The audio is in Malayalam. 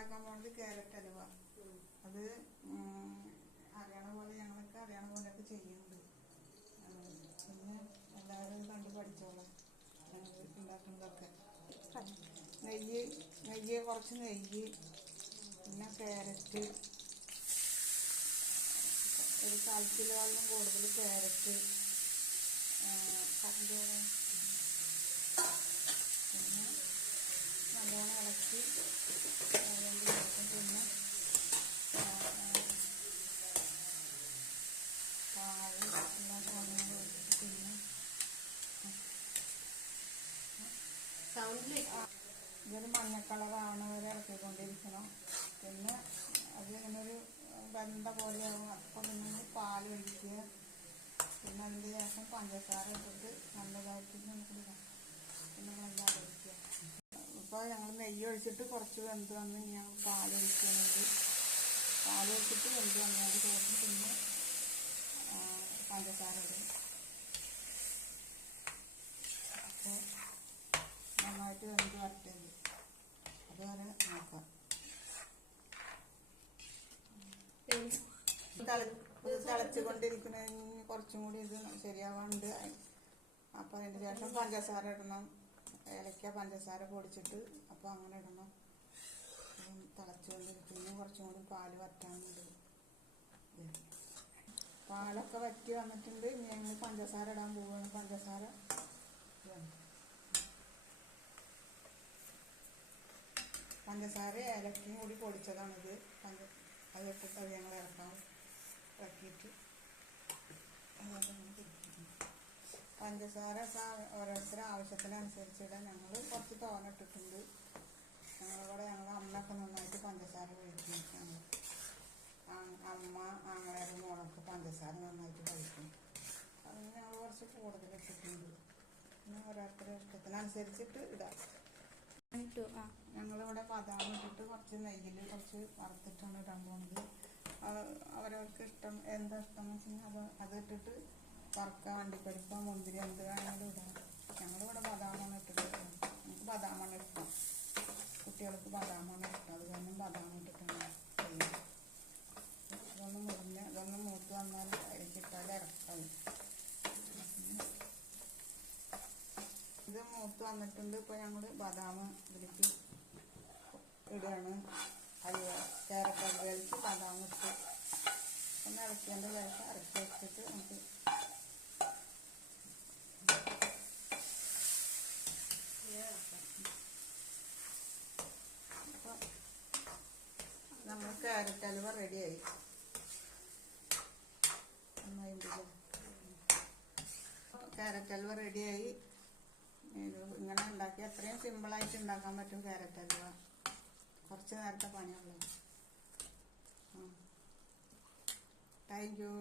ഉണ്ടാക്കാൻ പോകുന്നത് ക്യാരറ്റ് ഹലുവ. അത് അറിയണ പോലെ ഞങ്ങളൊക്കെ അറിയണ പോലെയൊക്കെ ചെയ്യുന്നുണ്ട്. പിന്നെ എല്ലാവരും കണ്ട് പഠിച്ചോളാം ഞങ്ങൾ ഉണ്ടാക്കുന്നതൊക്കെ. നെയ്യ് കുറച്ച് നെയ്യ്, പിന്നെ ക്യാരറ്റ് ഒരു 1/4 കിലോയിലും കൂടുതൽ ക്യാരറ്റ്, പിന്നെ നല്ലോണം ഇളക്കി പിന്നെ പാല് എല്ലാ സാധനങ്ങളും ഒഴിച്ചിട്ട് പിന്നെ ഇതൊരു മഞ്ഞ കളറാവണ വരെ ഇളക്കിക്കൊണ്ടിരിക്കണം. പിന്നെ അത് ഇങ്ങനൊരു വെന്ത പോലെയാവും. അപ്പം പിന്നെ പാൽ ഒഴിക്കുക. പിന്നെ അതിൻ്റെ ശേഷം പഞ്ചസാര ഇട്ടിട്ട് നല്ലതായിട്ട് നമുക്ക് പിന്നെ നമ്മളെല്ലാം ഒഴിക്കുക. ഇപ്പോൾ ഞങ്ങൾ നെയ്യ് ഒഴിച്ചിട്ട് കുറച്ച് വെന്ത് വന്ന് ഞങ്ങൾ പാലൊഴിക്കുന്നത്. പാലൊഴിച്ചിട്ട് വെന്ത് വന്നതിന് ശേഷം പിന്നെ പഞ്ചസാര ഇടും. അപ്പോൾ നന്നായിട്ട് വെന്ത് വരട്ടത് അതുവരെ നോക്കാം. തിളച്ചുകൊണ്ടിരിക്കുന്നതിന് കുറച്ചും കൂടി ഇത് ശരിയാവാണ്ട്. അപ്പോൾ അതിൻ്റെ ശേഷം പഞ്ചസാര ഇടണം. ഏലക്ക പഞ്ചസാര പൊടിച്ചിട്ട് അപ്പോൾ അങ്ങനെ ഇടണം. തിളച്ചുകൊണ്ടിരിക്കുന്നു. കുറച്ചും കൂടി പാല് വറ്റാനുണ്ട്. പാലൊക്കെ വറ്റി വന്നിട്ടുണ്ട്. ഇനി ഞങ്ങൾ പഞ്ചസാര ഇടാൻ പോവുകയാണ്. പഞ്ചസാര ഏലക്കയും കൂടി പൊടിച്ചതാണിത്. അതിട്ടിട്ട് അത് ഞങ്ങൾ ഇറക്കിയിട്ട് പഞ്ചസാര ഓരോരുത്തരുടെ ആവശ്യത്തിനനുസരിച്ച് ഇടാൻ. ഞങ്ങൾ കുറച്ച് തോന്നിട്ടിട്ടുണ്ട്. ഞങ്ങളിവിടെ അമ്മയൊക്കെ നന്നായിട്ട് പഞ്ചസാര കഴിക്കും. അമ്മ ആങ്ങളയുടെ മോളൊക്കെ പഞ്ചസാര നന്നായിട്ട് കഴിക്കും. അതിന് ഞങ്ങൾ കുറച്ച് കൂടുതൽ ഇട്ടിട്ടുണ്ട്. പിന്നെ ഓരോരുത്തരുടെ ഇഷ്ടത്തിനനുസരിച്ചിട്ട് ഇടാം. ഞങ്ങളിവിടെ ബദാം ഇട്ടിട്ട് കുറച്ച് നെയ്യിൽ കുറച്ച് വറുത്തിട്ടാണ് ഇടാൻ പോകുന്നത്. അവരവർക്ക് ഇഷ്ടം എന്താ ഇഷ്ടമെന്ന് വെച്ച് കഴിഞ്ഞാൽ അത് ഇട്ടിട്ട് വറുക്കാൻ. അണ്ടിപ്പരിപ്പോ മുന്തിരി എന്ത് വേണമെങ്കിലും ഇടാം. ഞങ്ങളിവിടെ ബദാമാണ് ഇട്ടിട്ട്. എനിക്ക് ബദാമാണ് ഇഷ്ടം. കുട്ടികൾക്ക് ബദാമാണ് ഇഷ്ടം. അത് കാരണം ബദാം ഇട്ടിട്ടാണ് ചെയ്യുന്നത്. ഇതൊന്ന് മൂത്ത് വന്നാൽ അതിലേക്കിട്ടാൽ ഇറക്കാം. ഇത് മൂത്ത് വന്നിട്ടുണ്ട്. ഇപ്പോൾ ഞങ്ങൾ ബദാം ഇതിലേക്ക് ഇടുകയാണ്. ക്യാരറ്റ് ഹലുവയിലേക്ക് ബദാം ഇട്ട് ഒന്ന് ഇളക്കിയതിൻ്റെ ശേഷം ഇറക്കി വെച്ചിട്ട് നമുക്ക് അപ്പോൾ നമ്മൾ ക്യാരറ്റ് ഹലുവ റെഡിയായി. ക്യാരറ്റ് ഹലുവ റെഡിയായി. ഇങ്ങനെ ഉണ്ടാക്കി അത്രയും സിമ്പിളായിട്ട് ഉണ്ടാക്കാൻ പറ്റും ക്യാരറ്റ് ഹലുവ. കുറച്ച് നേരത്തെ പണിയുള്ളൂ. Thank you.